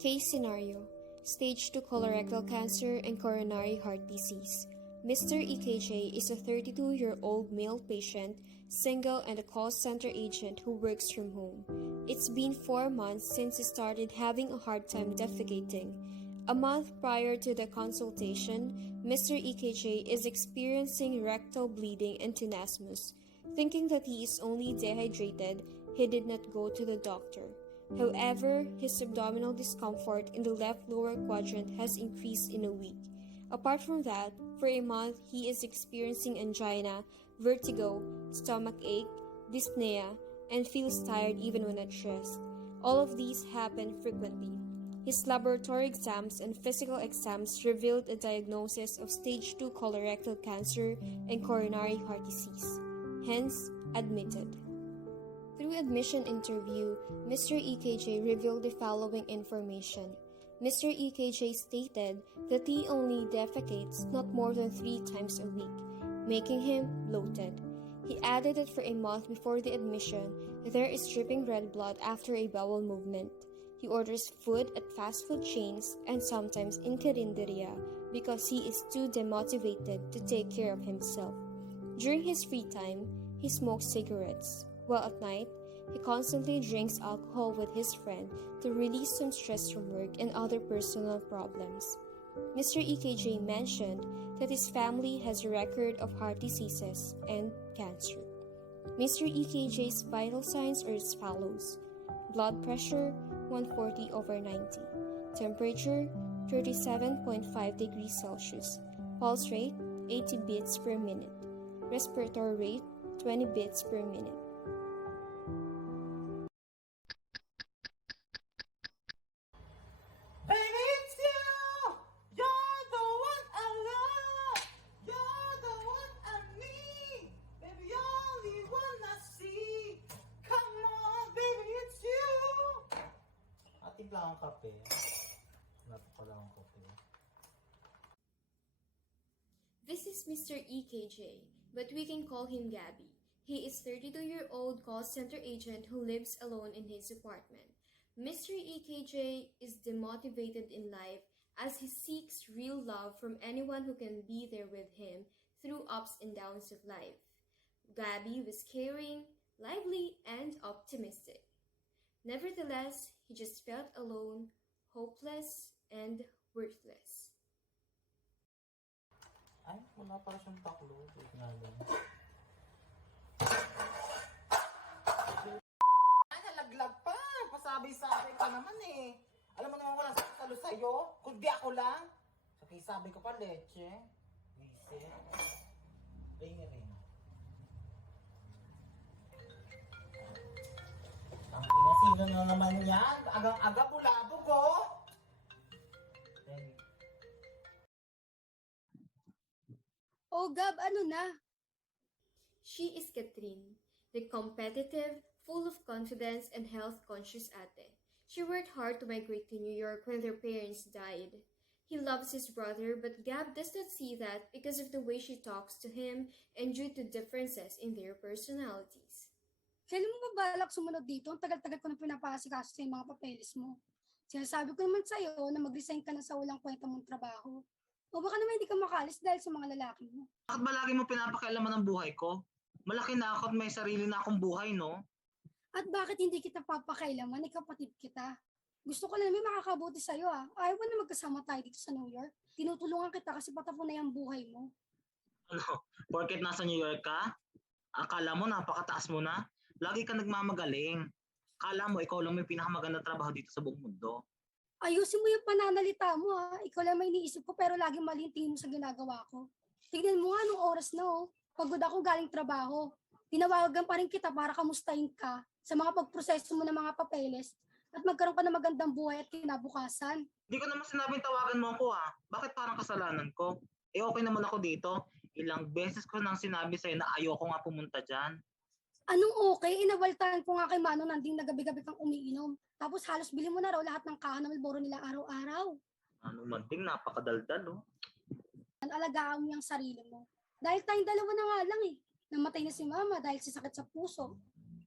Case scenario: Stage 2 colorectal cancer and coronary heart disease. Mr. EKJ is a 32-year-old male patient, single and a call center agent who works from home. It's been 4 months since he started having a hard time defecating. A month prior to the consultation, Mr. EKJ is experiencing rectal bleeding and tenesmus. Thinking that he is only dehydrated, he did not go to the doctor. However, his abdominal discomfort in the left lower quadrant has increased in a week. Apart from that, for a month he is experiencing angina, vertigo, stomach ache, dyspnea, and feels tired even when at rest. All of these happen frequently. His laboratory exams and physical exams revealed a diagnosis of stage 2 colorectal cancer and coronary heart disease, hence admitted. Through admission interview, Mr. EKJ revealed the following information. Mr. EKJ stated that he only defecates not more than 3 times a week, making him bloated. He added that for a month before the admission, there is dripping red blood after a bowel movement. He orders food at fast food chains and sometimes in carinderia because he is too demotivated to take care of himself. During his free time, he smokes cigarettes, while at night, he constantly drinks alcohol with his friend to release some stress from work and other personal problems. Mr. EKJ mentioned that his family has a record of heart diseases and cancer. Mr. EKJ's vital signs are as follows: blood pressure 140/90, temperature 37.5 degrees Celsius, pulse rate 80 beats per minute, respiratory rate 20 beats per minute. Baby, it's you! You're the one I love! You're the one I need! Baby, you're the one I see! Come on, baby, it's you! Ating lang ang kape. Napakala ang kape. This is Mr. EKJ, but we can call him Gabby. He is 32-year-old call center agent who lives alone in his apartment. Mr. EKJ is demotivated in life as he seeks real love from anyone who can be there with him through ups and downs of life. Gabby was caring, lively, and optimistic. Nevertheless, he just felt alone, hopeless, and worthless. Ay, wala para siyang taklo. Wait nga lang. Ay, nalaglag pa! Pasabi-sabi ka naman eh. Alam mo naman walang salo sa'yo. Kundi ako lang. Sabi ka pa, leche. Wisit. Ring. Ang pinasino na naman yan. Agang-aga bulabog oh. Oh, Gab, ano na? She is Catherine, the competitive, full of confidence and health-conscious ate. She worked hard to migrate to New York when their parents died. He loves his brother, but Gab does not see that because of the way she talks to him and due to differences in their personalities. Kailan mo ba balak sumunod dito? Ang tagal-tagal ko na pinapasikaso sa mga papeles mo. Sinasabi ko naman sa'yo na mag-resign ka na sa walang kwenta mong trabaho. O baka naman hindi ka makalis dahil sa mga lalaki mo. Bakit ba lagi mo pinapakialaman ang buhay ko? Malaki na ako at may sarili na akong buhay, no? At bakit hindi kita papakailaman? Kapatid kita. Gusto ko lang may makakabuti sa'yo ah. Ayaw mo na magkasama tayo dito sa New York. Tinutulungan kita kasi patapon na yung buhay mo. Ano? Porket nasa New York ka? Akala mo napakataas mo na? Lagi ka nagmamagaling. Akala mo ikaw lang may pinakamaganda trabaho dito sa buong mundo. Ayusin mo yung pananalita mo ah. Ikaw lang may iniisip ko pero laging mali yung tingin mo sa ginagawa ko. Tignan mo nga nung oras na oh. Pagod ako galing trabaho. Tinawagan pa rin kita para kamustahin ka sa mga pagproseso mo ng mga papeles at magkaroon ka ng magandang buhay at kinabukasan. Hindi ko naman sinabing tawagan mo ako ah. Bakit parang kasalanan ko? Eh okay naman ako dito. Ilang beses ko nang sinabi sa'yo na ayoko nga pumunta dyan. Anong okay? Inabaltaan ko nga kay Manong nanding nagabi-gabi kang umiinom. Tapos halos bili mo na raw lahat ng kahan na Malboro nila araw-araw. Ano man ding napakadaldal oh. Alagaan mo yung sarili mo. Dahil tayong dalawa na nga lang eh. Namatay na si Mama dahil sa sakit sa puso.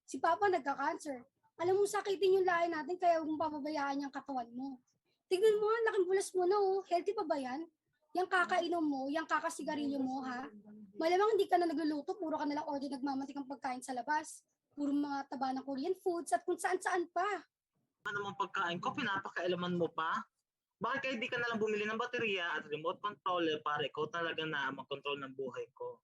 Si Papa nagka-cancer. Alam mo sakitin yung lahi natin kaya huwag mong papabayaan yung katawan mo. Tignan mo, ang laking bulas mo na oh. Healthy pa ba yan? Yang kakainom mo, yang kakasigarilyo mo ha? Malamang hindi ka na nagluluto, puro ka nalang order nagmamantikang pagkain sa labas. Puro mga taba ng Korean foods at kung saan-saan pa. Ano namang pagkain ko, pinapakailaman mo pa? Bakit kaya di ka nalang bumili ng baterya at remote controller para ikaw talaga na mag-control ng buhay ko?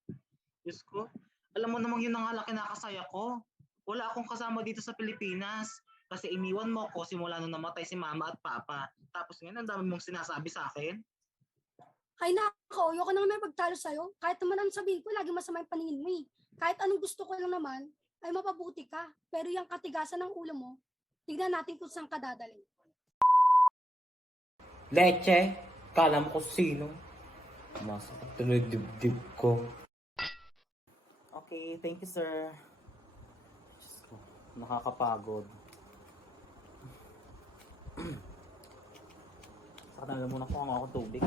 Diyos ko, alam mo namang yun ang nga lang kinakasaya ko. Wala akong kasama dito sa Pilipinas. Kasi iniwan mo ko simula nung namatay si mama at papa. Tapos ngayon, ang dami mong sinasabi sa akin. Ay nako, ayoko na nga may pagtalo sa'yo. Kahit naman ang sabihin ko, lagi masama yung paningin mo eh. Kahit anong gusto ko lang naman, ay mapabuti ka. Pero yung katigasan ng ulo mo, tignan natin kung saan ka dadalhin. Leche, kala mo ko sino. Masakit tuloy dibdib ko. Okay, thank you sir. Diyos ko, nakakapagod. Saka na muna ko ako tubig.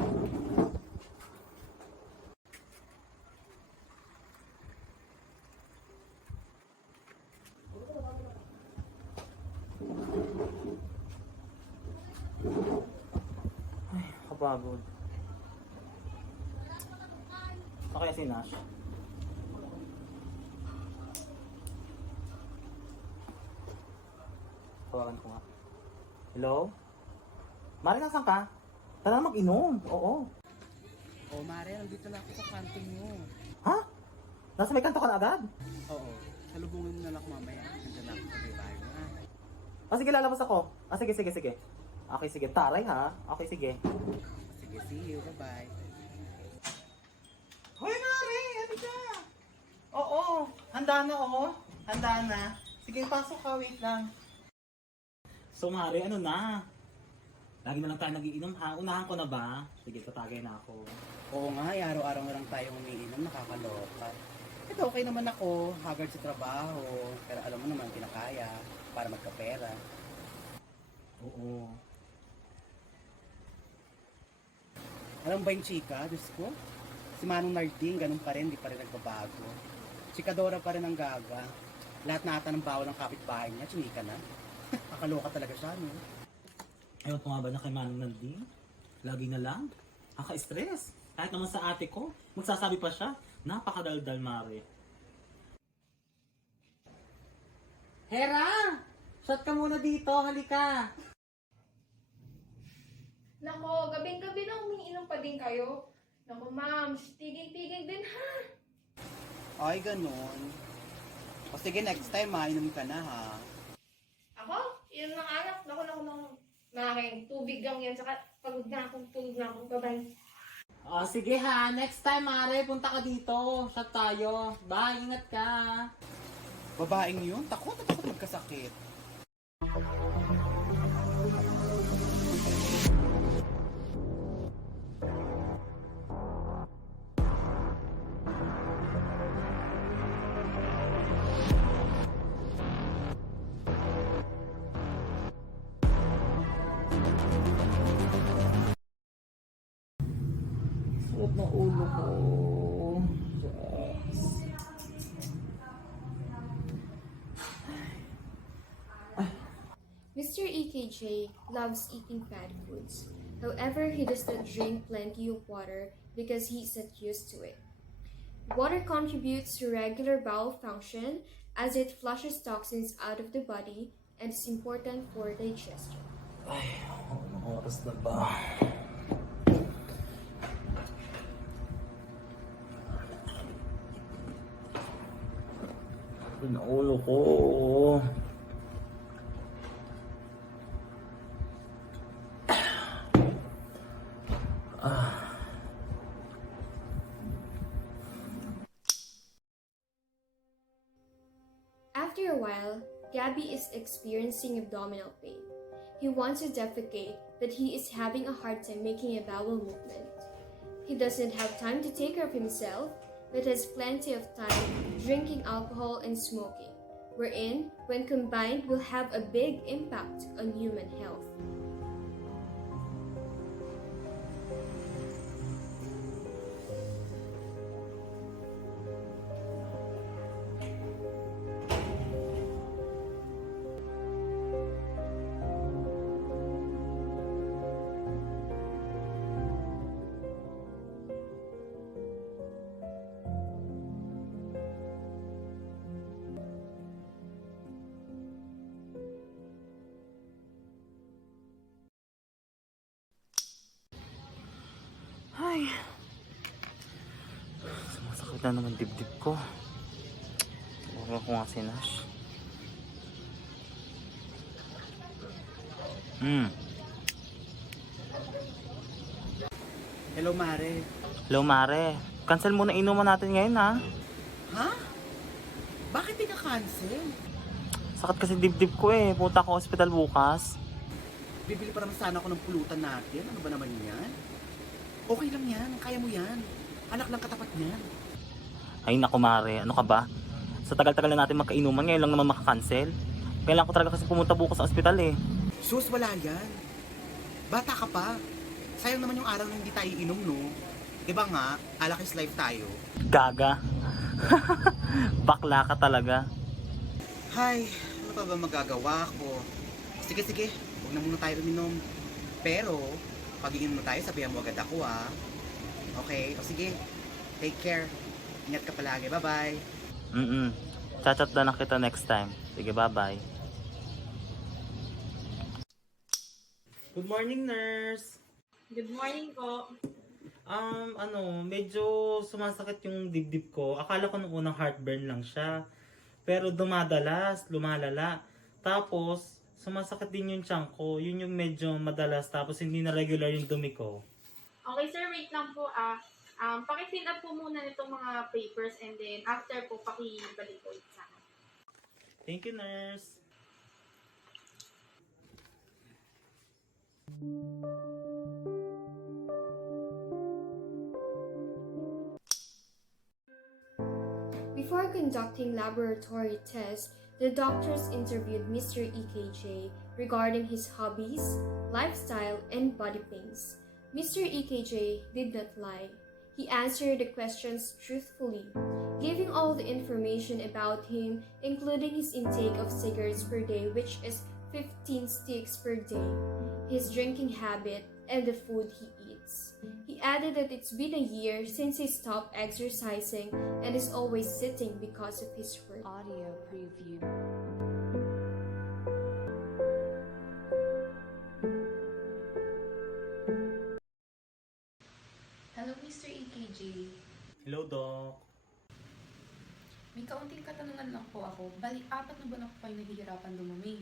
Ay, kapagod. Okay, si Nash. Tawagan ko nga. Hello? Mari, nasan ka? Tara mag-inom. Oo. Oh, Mare, nandito na ako sa kantin mo. Ha? Nasa may kanto ka na agad? Oo. Salubungin mo na lang ako mamaya. Nandiyan na ako sa may bahay mo, ha? Ah, sige, lalabas ako. Ah, sige. Okay, sige. Taray, ha? Okay, sige. Sige, see you. Bye-bye. Hoy, Mari! Ano ka? Oo. Handa na, oo. Handa na. Sige, pasok ka. Wait lang. So, Mari, ano na? Lagi na lang tayo nagiinom, ha? Unahan ko na ba? Sige, tatagay na ako. Oo nga, araw-araw na lang tayong umiinom. Nakakaloka. Ito, okay naman ako. Haggard sa trabaho. Pero alam mo naman, pinakaya para magkapera. Oo. Alam ba yung chika? Diyos ko. Si Manong Narding, ganun pa rin. Di pa rin nagbabago. Chikadora pa rin ang gaga. Lahat na ata ng bawal ng kapitbahay niya, chinika na. Kakaloka talaga siya, no? Ayaw ko nga ba na kay Manong Nandi? Lagi na lang. Kaka-stress. Kahit naman sa ate ko, magsasabi pa siya, napakadaldal, Mare. Hera! Shot ka muna dito, halika! Nako, gabing-gabi na umiinom pa din kayo. Nako, ma'am, tigil-tigil din ha. Ay, ganun. O sige, next time, inom ka na, ha? Ako? Inom ng anak. Nako. Making tubig lang yan. Saka pagod na akong tulog na akong babay. Oh, sige ha, next time, Mare, punta ka dito. Shot tayo. Bye, ingat ka. Babaeng yun? Takot magkasakit. Suot na ulo ko. Mr. EKJ loves eating fatty foods. However, he does not drink plenty of water because he's not used to it. Water contributes to regular bowel function as it flushes toxins out of the body and is important for digestion. Ay, anong oras na ba? Pinaulo ko. After a while, Gabby is experiencing abdominal pain. He wants to defecate, but he is having a hard time making a bowel movement. He doesn't have time to take care of himself, but has plenty of time drinking alcohol and smoking, wherein, when combined, will have a big impact on human health. Ay. Sumasakit na naman dibdib ko. Huwag ko nga si Nash. Hello, Mare. Hello, Mare. Cancel muna inuman natin ngayon, ha? Ha? Bakit di ka cancel? Sakit kasi dibdib ko eh. Punta ko ospital bukas. Bibili pa naman sana ako ng pulutan natin. Ano ba naman yan? Okay lang yan. Kaya mo yan. Anak lang katapat niyan. Ay, naku, Mare. Ano ka ba? Sa tagal-tagal na natin magkainuman, ngayon lang naman makakancel. Kailangan ko talaga kasi pumunta bukas sa ospital eh. Sus, wala yan. Bata ka pa. Sayang naman yung araw na hindi tayo inom, no? Diba nga, alakis life tayo. Gaga. Bakla ka talaga. Hay, ano pa ba magagawa ko? Sige, sige. Huwag na muna tayo uminom. Pero, pag iinom na tayo, sabihan mo agad ako, ah. Okay? O sige. Take care. Ingat ka palagi. Bye-bye. Chat-chat na lang kita next time. Sige, bye-bye. Good morning, nurse. Good morning po. Medyo sumasakit yung dibdib ko. Akala ko nung unang heartburn lang siya. Pero dumadalas, lumalala. Tapos, sumasakit din yung tiyan ko. Yun yung medyo madalas. Tapos, hindi na regular yung dumi ko. Okay sir, wait lang po paki-fill up po muna nitong mga papers and then after po paki-balik po sa akin. Thank you, nurse. Before conducting laboratory tests, the doctors interviewed Mr. EKJ regarding his hobbies, lifestyle, and body pains. Mr. EKJ did not lie. He answered the questions truthfully, giving all the information about him, including his intake of cigarettes per day, which is 15 sticks per day, his drinking habit, and the food he eats. He added that it's been a year since he stopped exercising and is always sitting because of his work. Audio preview. Hello, Mr. EKJ. Hello, Doc. May kaunting katanungan lang po ako. Bali, 4 na buwan na po kayo nahihirapan dumumi.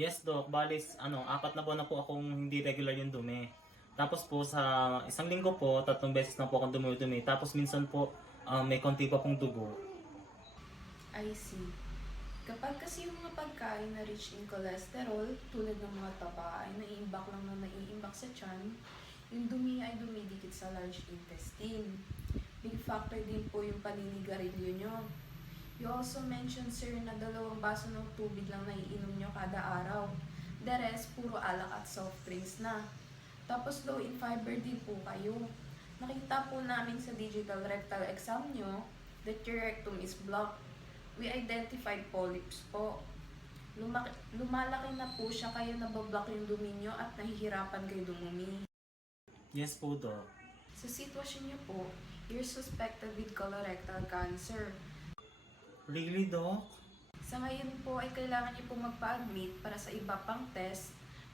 Yes, Doc. Balis, 4 na buwan na po akong hindi regular yung dumi. Tapos po sa isang linggo po, 3 beses na po akong dumi-dumi. Tapos minsan po, may konti pa pong dugo. I see. Kapag kasi yung mga pagkain na rich in cholesterol, tulad ng mga taba, ay naiimbak lang na naiimbak sa tiyan, yung dumi ay dumidikit sa large intestine. Big factor din po yung paninigarilyo nyo. You also mentioned, sir, na 2 baso ng tubig lang naiinom nyo kada araw. The rest, puro alak at soft drinks na. Tapos low in fiber din po kayo. Nakita po namin sa digital rectal exam nyo that your rectum is blocked. We identified polyps po. Lumalaki na po siya kaya nabablock yung dumi nyo at nahihirapan kayo dumumi. Yes po, Doc. Sa sitwasyon niyo po, you're suspected with colorectal cancer. Really, Doc? Sa ngayon po ay kailangan niyo po magpa-admit para sa iba pang test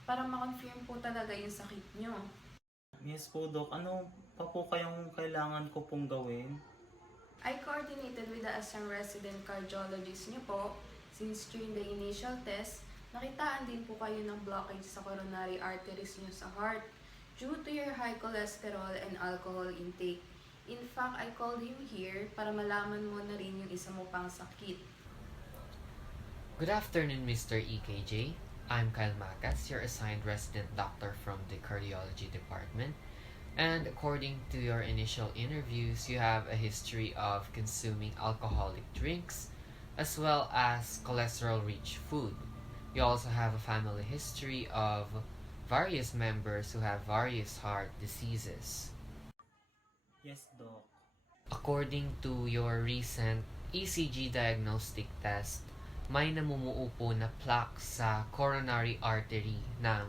para ma-confirm po talaga yung sakit niyo. Yes po, Doc. Ano pa po kayong kailangan ko pong gawin? I coordinated with the Assam resident cardiologist niyo po since during the initial test, nakitaan din po kayo ng blockage sa coronary arteries niyo sa heart due to your high cholesterol and alcohol intake. In fact, I called him here para malaman mo na rin yung isa mo pang sakit. Good afternoon, Mr. EKJ. I'm Kyle Macas, your assigned resident doctor from the cardiology department. And according to your initial interviews, you have a history of consuming alcoholic drinks as well as cholesterol-rich food. You also have a family history of various members who have various heart diseases. Yes, Doc. According to your recent ECG diagnostic test, may namumuo po na plaque sa coronary artery ng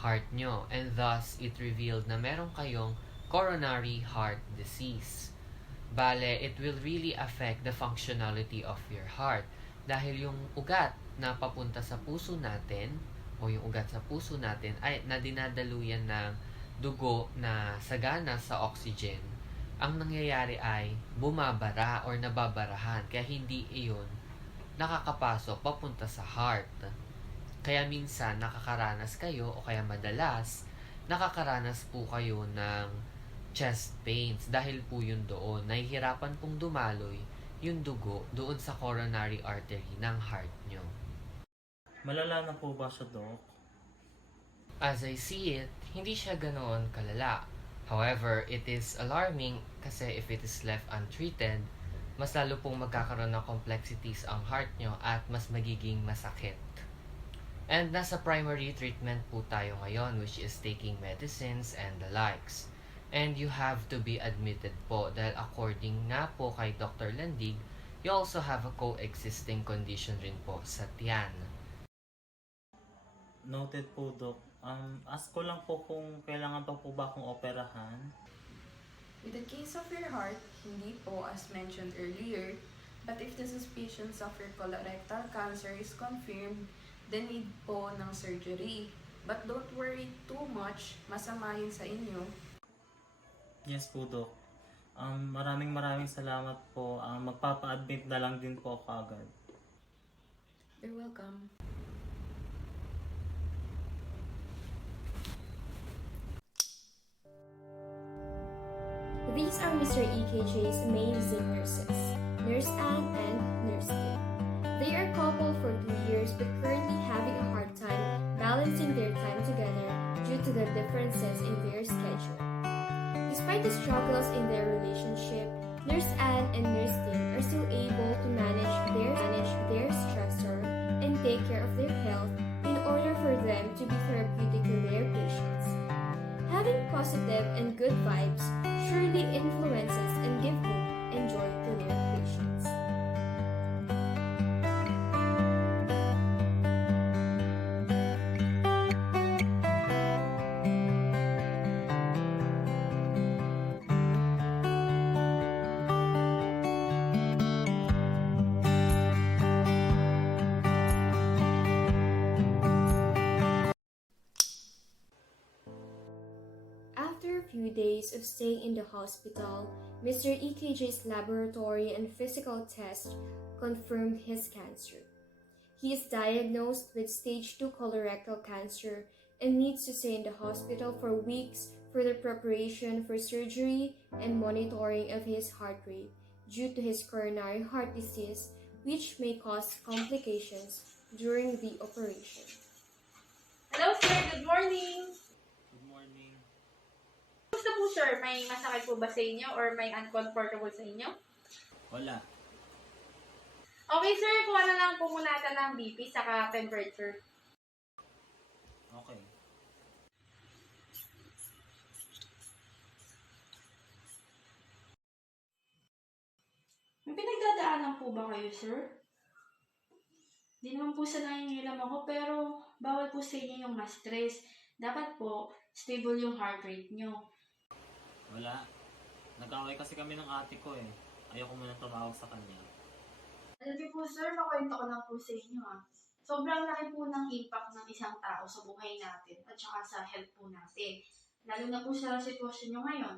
heart nyo, and thus it revealed na meron kayong coronary heart disease. Bale, it will really affect the functionality of your heart dahil yung ugat na papunta sa puso natin o yung ugat sa puso natin ay na dinadaluyan ng dugo na sagana sa oxygen, ang nangyayari ay bumabara or nababarahan kaya hindi iyon nakakapasok papunta sa heart. Kaya minsan nakakaranas kayo o kaya madalas nakakaranas po kayo ng chest pains dahil po yun doon. Nahihirapan pong dumaloy yung dugo doon sa coronary artery ng heart nyo. Malala na po ba siya, Dok? As I see it, hindi siya ganoon kalala. However, it is alarming kasi if it is left untreated, mas lalo pong magkakaroon ng complexities ang heart nyo at mas magiging masakit. And nasa primary treatment po tayo ngayon, which is taking medicines and the likes. And you have to be admitted po dahil according nga po kay Dr. Landig, you also have a coexisting condition rin po sa tiyan. Noted po, Dok. Ask ko lang po kung kailangan pa po ba akong operahan. With the case of your heart, hindi po as mentioned earlier, but if the suspicion of your colorectal cancer is confirmed, then need po ng surgery. But don't worry too much, masama yun sa inyo. Yes po, Dok. Maraming salamat po. Magpapa-admit na lang din po ako agad. You're welcome. These are Mr. EKJ's amazing nurses, Nurse Anne and Nurse Kim. They are coupled for 2 years but currently having a hard time balancing their time together due to the differences in their schedule. Despite the struggles in their relationship, Nurse Anne and Nurse Kim are still able to manage their stressor and take care of their health in order for them to be therapeutic to their patients. Having positive and good vibes surely influences and give hope and joy to their patients. After a few days of staying in the hospital, Mr. EKJ's laboratory and physical test confirmed his cancer. He is diagnosed with stage 2 colorectal cancer and needs to stay in the hospital for weeks for the preparation for surgery and monitoring of his heart rate due to his coronary heart disease, which may cause complications during the operation. Hello sir, good morning! Good morning. Gusto po sir, may masakit po ba sa inyo or may uncomfortable sa inyo? Wala. Okay sir, kuha na lang po muna natin ng BP saka temperature. Okay. May pinagdadaanan po ba kayo sir? Di naman po sa nangingilam ako pero bawal po sa inyo yung ma-stress. Dapat po, stable yung heart rate nyo. Wala. Nag-away kasi kami ng ate ko eh. Ayoko muna tumawag sa kanya. Alam niyo po sir, makwento ko lang po sa inyo Sobrang laki po ng impact ng isang tao sa buhay natin at saka sa health po natin. Lalo na po sa sitwasyon nyo ngayon.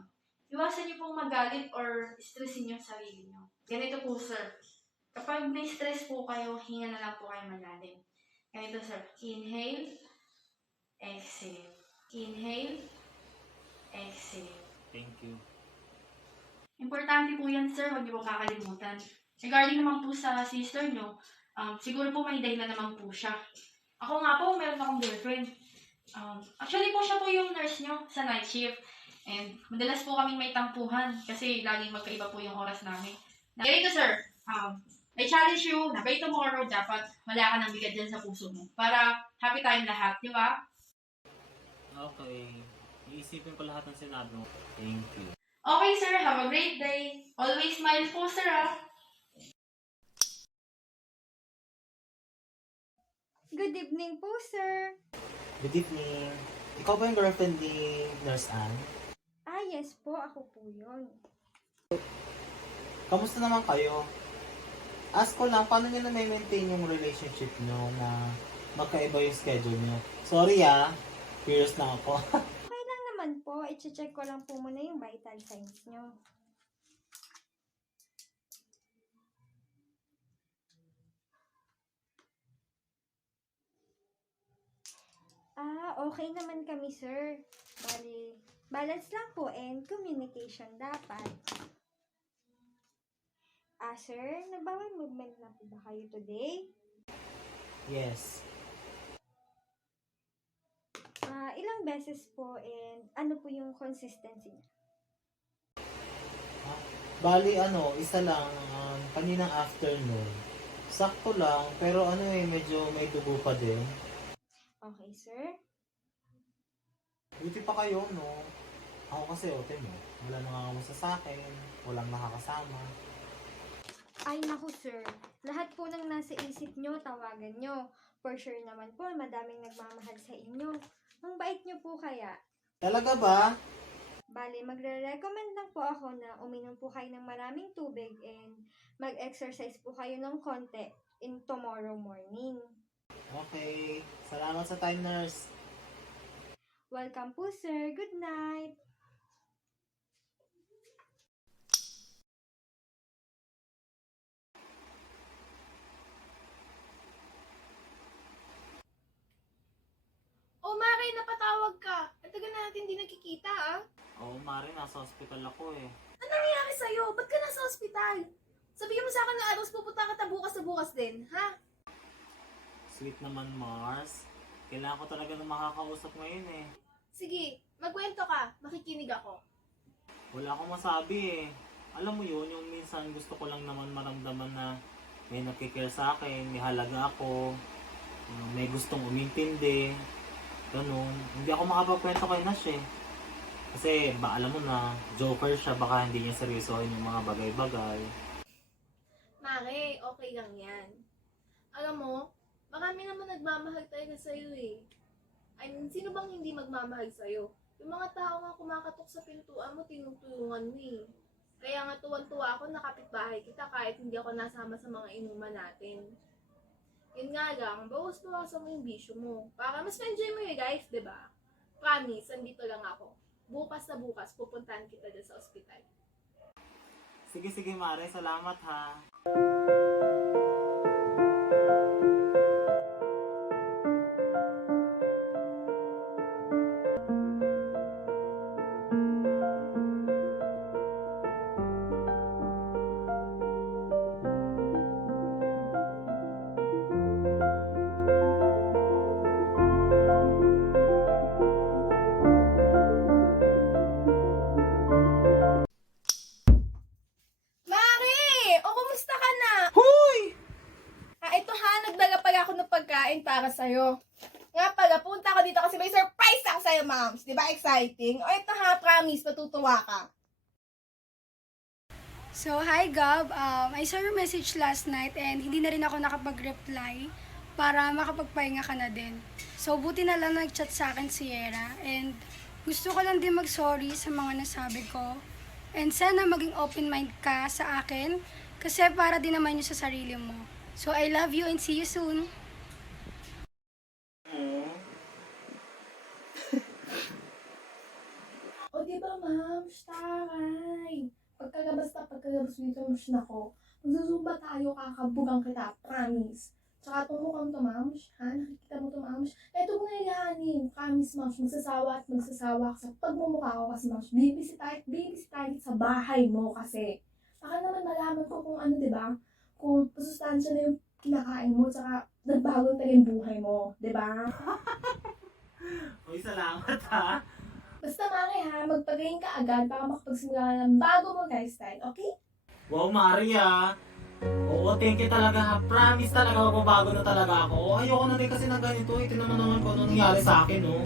Iwasan niyo pong magalit or stressin yung sarili nyo. Ganito po sir, kapag na-stress po kayo, hinga na lang po kayo malalim. Ganito sir, inhale, exhale. Inhale, exhale. Thank you. Importante po yan, sir. Huwag niyo po kakalimutan. Regarding naman po sa sister nyo, siguro po may dahilan naman po siya. Ako nga po, meron akong girlfriend. Actually po, siya po yung nurse nyo sa night shift. And madalas po kaming may tampuhan kasi laging magkaiba po yung oras namin. Ganito, sir. I challenge you na by tomorrow, dapat wala ka ng bigat dyan sa puso mo. Para happy tayong lahat, di ba? Okay. Iisipin ko lahat ng sinabi mo. Thank you. Okay, sir. Have a great day. Always smile po, sir, Good evening po, sir. Good evening. Ikaw ba yung girlfriend ni Nurse Anne? Yes po. Ako po yun. Kamusta naman kayo? Ask ko lang, paano nyo na-maintain yung relationship nyo na magkaiba yung schedule nyo? Sorry curious na ako. Okay lang naman po. po. I-check ko lang po muna yung vital signs nyo. Okay naman kami, sir. Bali, balance lang po and communication dapat. Sir, nagbawal movement na po ba kayo today? Yes. Ilang beses po and ano po yung consistency niya? Bali, isa lang, kaninang afternoon. Sakto lang, pero medyo may dugo pa din. Okay, sir. Buti pa kayo, no? Ako kasi, ote mo, wala nangangamusta sa akin, walang nakakasama. Ay, naku, sir. Lahat po ng nasa isip nyo, tawagan nyo. For sure naman po, madaming nagmamahal sa inyo. Ang bait nyo po kaya. Talaga ba? Bali, magre-recommend lang po ako na uminom po kayo ng maraming tubig and mag-exercise po kayo ng konti in tomorrow morning. Okay. Salamat sa time, nurse. Welcome po, sir. Good night. Oh, Mare, napatawag ka. Ang tagal na natin hindi nagkikita, ah. Oo, Mari, nasa hospital ako eh. Ano nangyari sa'yo? Ba't ka nasa ospital? Sabihin mo sa akin na aros pupunta ka bukas sa bukas din, ha? Sweet naman, Mars. Kailangan ko talaga na makakausap ngayon eh. Sige, magkwento ka. Makikinig ako. Wala akong masabi eh. Alam mo yun, yung minsan gusto ko lang naman maramdaman na may nakikare sa akin, may halaga ako, may gustong umintindi, ganun. Hindi ako makapagkwento kay Nash eh. Kasi alam mo na, joker siya, baka hindi niya seryosohin yung mga bagay-bagay. Mare, okay lang yan. Alam mo, marami naman nagmamahal talaga sa'yo eh. I mean, sino bang hindi magmamahal sa'yo? Yung mga tao nga kumakatok sa pintuan mo, tinutulungan mo eh. Kaya nga tuwan-tuwa ako na kapitbahay kita kahit hindi ako nasama sa mga inuman natin. Yun nga lang, bawas-bawasan mo yung bisyo mo. Para mas ma-enjoy mo yun guys, di ba? Promise, andito lang ako. Bukas na bukas, pupuntahan kita dyan sa ospital. Sige, Mare. Salamat ha. Mare! O, kumusta ka na? Hoy! Ito ha, nagdala pala ako ng pagkain para sa'yo. Nga pala, punta ako dito kasi may surprise ako sa'yo, moms. Di ba exciting? O, ito ha, promise, matutuwa ka. So, hi Gab. I saw your message last night and hindi na rin ako nakapag-reply para makapagpahinga ka na din. So, buti na lang nag-chat sa akin si Yera and gusto ko lang din mag-sorry sa mga nasabi ko. And sana maging open mind ka sa akin kasi para din naman yun sa sarili mo. So, I love you and see you soon. O, di ba, moms? Taray. Pagkalabas dito, moms, nako. Magzuzumba tayo, kakabugang kita, promise. Tsaka itong mukhang to, moms. Ha? Nakikita mo to, moms? Ito mo ngayanin. Promise, moms. Magsasawa at magsasawa ka sa pagmumukha ko kasi, moms. Bibisitahin sa bahay mo kasi. Baka naman malaman ko kung ano, di ba? Kung pasustansya na yung kinakain mo, tsaka nagbago na yung buhay mo, di ba? Uy, salamat ha. Basta Mare ha, magpagayin ka agad para makapagsimula ng bago mo lifestyle, okay? Wow, Maria. Oo, thank you talaga ha. Promise talaga magbabago na talaga ako. Ayoko na rin kasi na ganito. Ito naman kung ano nangyari sa akin, no?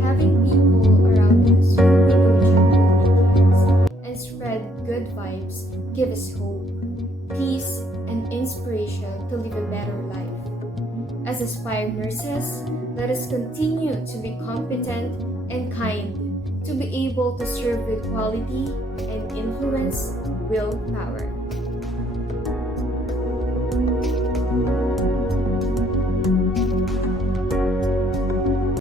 Having people around us who we know genuinely cares and spread good vibes give us hope, peace, and inspiration to live a better life. As aspired nurses, let us continue to be competent and kind, to be able to serve with quality and influence willpower.